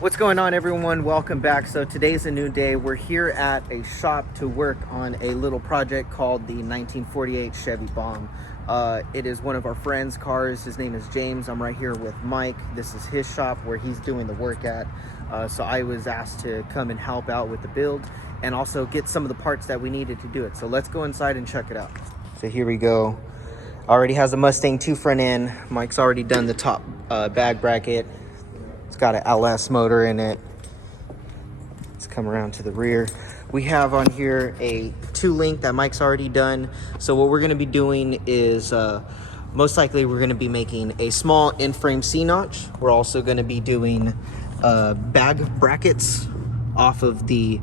What's going on, everyone? Welcome back. So today's a new day. We're here at a shop to work on a little project called the 1948 Chevy Bomb. It is one of our friends' cars. His name is James. I'm right here with Mike. This is his shop where he's doing the work at. So I was asked to come and help out with the build and also get some of the parts that we needed to do it. So let's go inside and check it out. So here we go. Already has a Mustang 2 front end. Mike's already done the top bag bracket. It's got an LS motor in it. Let's come around to the rear. We have on here a 2-link that Mike's already done. So what we're going to be doing is most likely we're going to be making a small in-frame C-notch. We're also going to be doing bag brackets off of the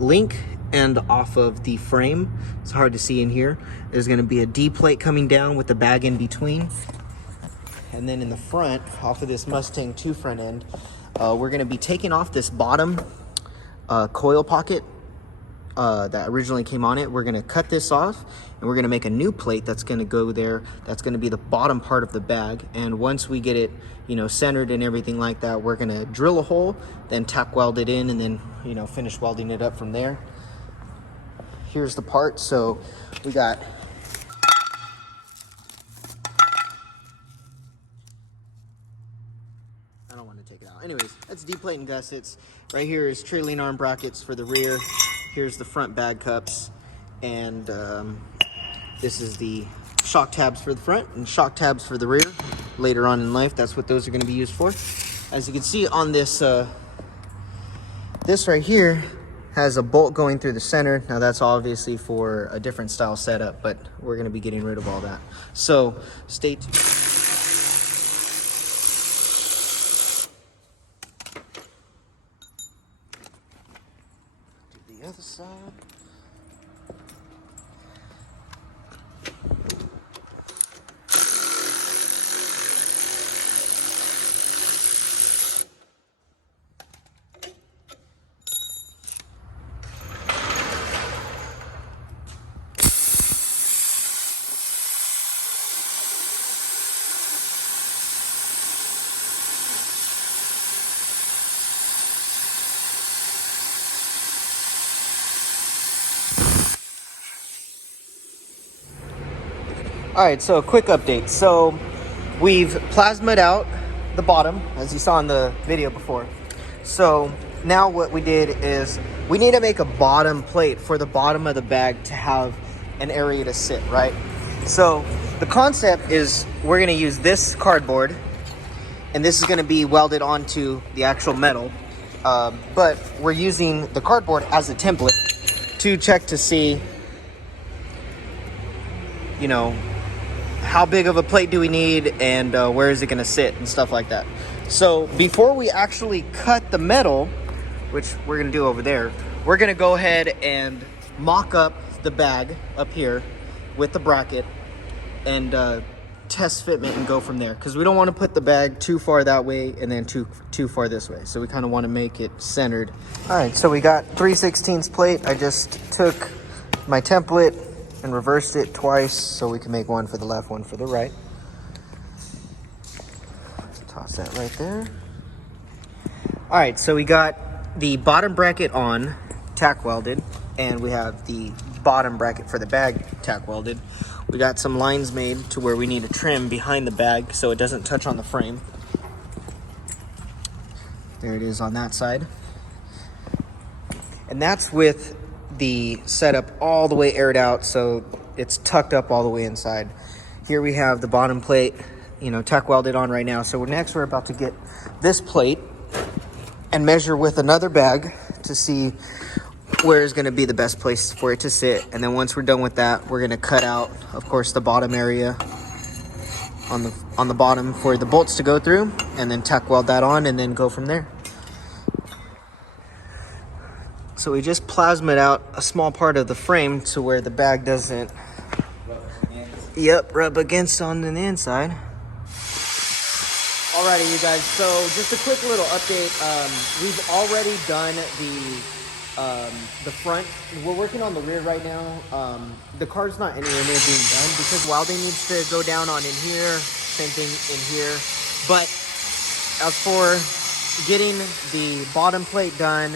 link and off of the frame. It's hard to see in here. There's going to be a D plate coming down with the bag in between. And then in the front, off of this Mustang 2 front end, we're going to be taking off this bottom coil pocket that originally came on it. We're going to cut this off and we're going to make a new plate that's going to go there. That's going to be the bottom part of the bag. And once we get it, centered and everything like that, we're going to drill a hole, then tack weld it in, and then, finish welding it up from there. Here's the part. So we got anyways, that's D plate and gussets. Right here is trailing arm brackets for the rear. Here's the front bag cups, and this is the shock tabs for the front and shock tabs for the rear. Later on in life, that's what those are going to be used for. As you can see on this, this right here has a bolt going through the center. Now that's obviously for a different style setup, but we're going to be getting rid of all that. So stay tuned. The other side. All right, so a quick update. So we've plasmaed out the bottom, as you saw in the video before. So now what we did is we need to make a bottom plate for the bottom of the bag to have an area to sit, right? So the concept is we're gonna use this cardboard, and this is gonna be welded onto the actual metal. But we're using the cardboard as a template to check to see, how big of a plate do we need, and where is it going to sit and stuff like that. So before we actually cut the metal, which we're going to do over there, we're going to go ahead and mock up the bag up here with the bracket and test fitment and go from there, because we don't want to put the bag too far that way and then too far this way. So we kind of want to make it centered. All right, so we got 3/16 plate. I just took my template and reversed it twice so we can make one for the left, one for the right. Toss that right there. All right, so we got the bottom bracket on, tack welded, and we have the bottom bracket for the bag tack welded. We got some lines made to where we need a trim behind the bag so it doesn't touch on the frame. There it is on that side. And that's with the setup all the way aired out, so it's tucked up all the way inside. Here we have the bottom plate, tack welded on right now. So next we're about to get this plate and measure with another bag to see where is going to be the best place for it to sit. And then once we're done with that, we're going to cut out, of course, the bottom area on the bottom for the bolts to go through, and then tack weld that on and then go from there. So we just plasmaed out a small part of the frame to where the bag doesn't rub against on the inside. Alrighty, you guys, so just a quick little update. We've already done the front. We're working on the rear right now. The car's not anywhere near being done because welding needs to go down on in here, same thing in here. But as for getting the bottom plate done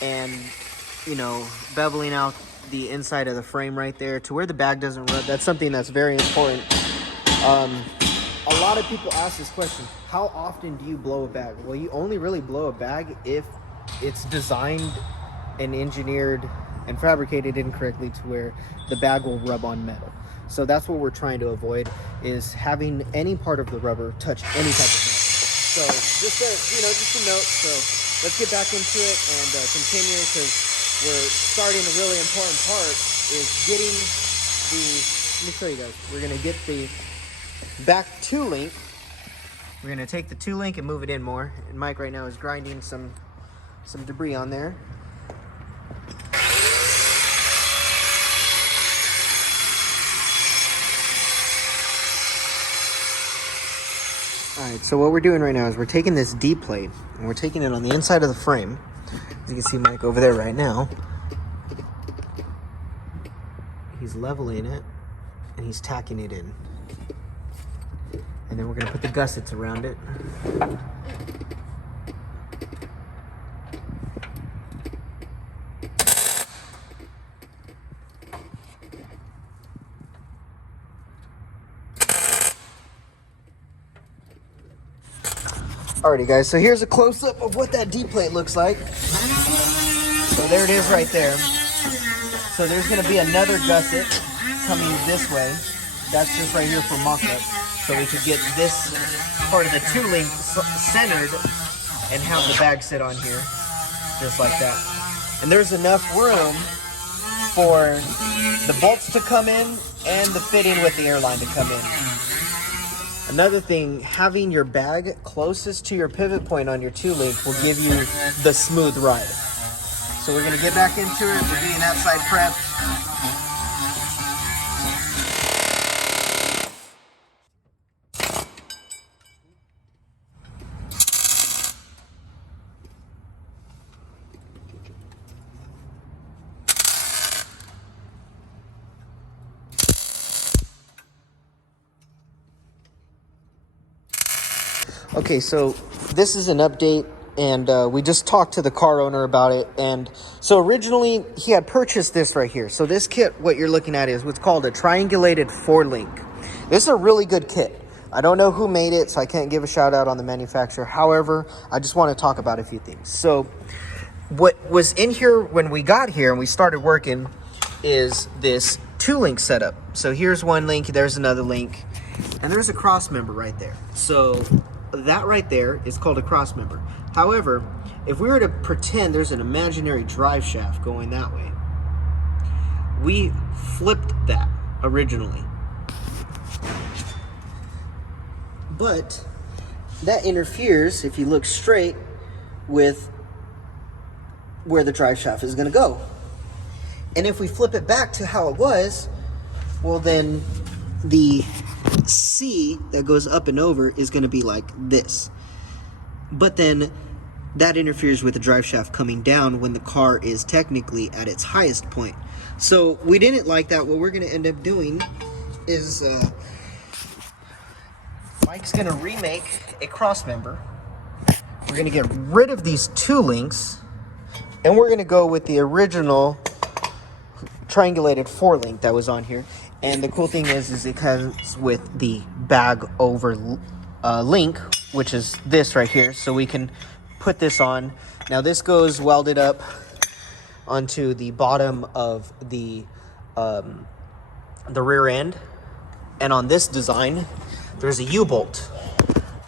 and, you know, beveling out the inside of the frame right there to where the bag doesn't rub. That's something that's very important. A lot of people ask this question: how often do you blow a bag? Well, you only really blow a bag if it's designed and engineered and fabricated incorrectly to where the bag will rub on metal. So that's what we're trying to avoid, is having any part of the rubber touch any type of metal. So just a note. So let's get back into it and continue, because we're starting a really important part, is getting the, let me show you guys. We're gonna get the back 2-link. We're gonna take the 2-link and move it in more. And Mike right now is grinding some debris on there. All right, so what we're doing right now is we're taking this D plate and we're taking it on the inside of the frame. As you can see Mike over there right now. He's leveling it and he's tacking it in. And then we're gonna put the gussets around it. Alrighty guys, so here's a close-up of what that D plate looks like. So there it is right there. So there's gonna be another gusset coming this way. That's just right here for mock-up. So we could get this part of the 2-link centered and have the bag sit on here, just like that. And there's enough room for the bolts to come in and the fitting with the airline to come in. Another thing, having your bag closest to your pivot point on your 2-link will give you the smooth ride. So we're gonna get back into it. We're getting that side prepped. Okay, so this is an update, and we just talked to the car owner about it. And so originally he had purchased this right here. So this kit, what you're looking at, is what's called a triangulated 4-link. This is a really good kit. I don't know who made it, so I can't give a shout out on the manufacturer. However, I just want to talk about a few things. So what was in here when we got here and we started working is this 2-link setup. So here's one link, there's another link, and there's a cross member right there. So that right there is called a cross member. However, if we were to pretend there's an imaginary drive shaft going that way, we flipped that originally. But that interferes, if you look straight, with where the drive shaft is going to go. And if we flip it back to how it was, well then the C that goes up and over is going to be like this. But then that interferes with the drive shaft coming down when the car is technically at its highest point. So we didn't like that. What we're going to end up doing is Mike's going to remake a cross member. We're going to get rid of these 2 links and we're going to go with the original triangulated 4-link that was on here. And the cool thing is it comes with the bag over link, which is this right here. So we can put this on. Now this goes welded up onto the bottom of the rear end. And on this design, there's a U-bolt.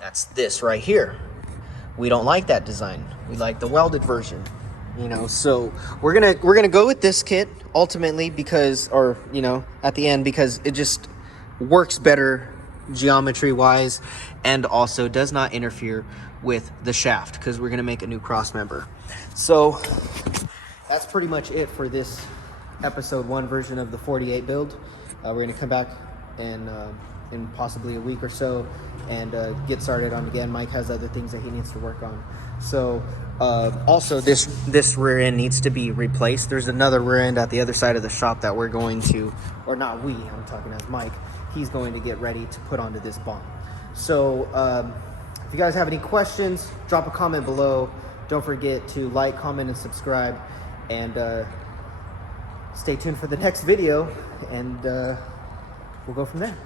That's this right here. We don't like that design. We like the welded version. You know, so we're gonna go with this kit ultimately because, or you know, at the end, because it just works better geometry wise and also does not interfere with the shaft, because we're gonna make a new cross member. So that's pretty much it for this episode 1 version of the 48 build. We're gonna come back and in possibly a week or so and get started on again. Mike has other things that he needs to work on. So also this rear end needs to be replaced. There's another rear end at the other side of the shop that we're going to, or not we, I'm talking as Mike, he's going to get ready to put onto this bomb. So If you guys have any questions, drop a comment below. Don't forget to like, comment, and subscribe. And stay tuned for the next video, and we'll go from there.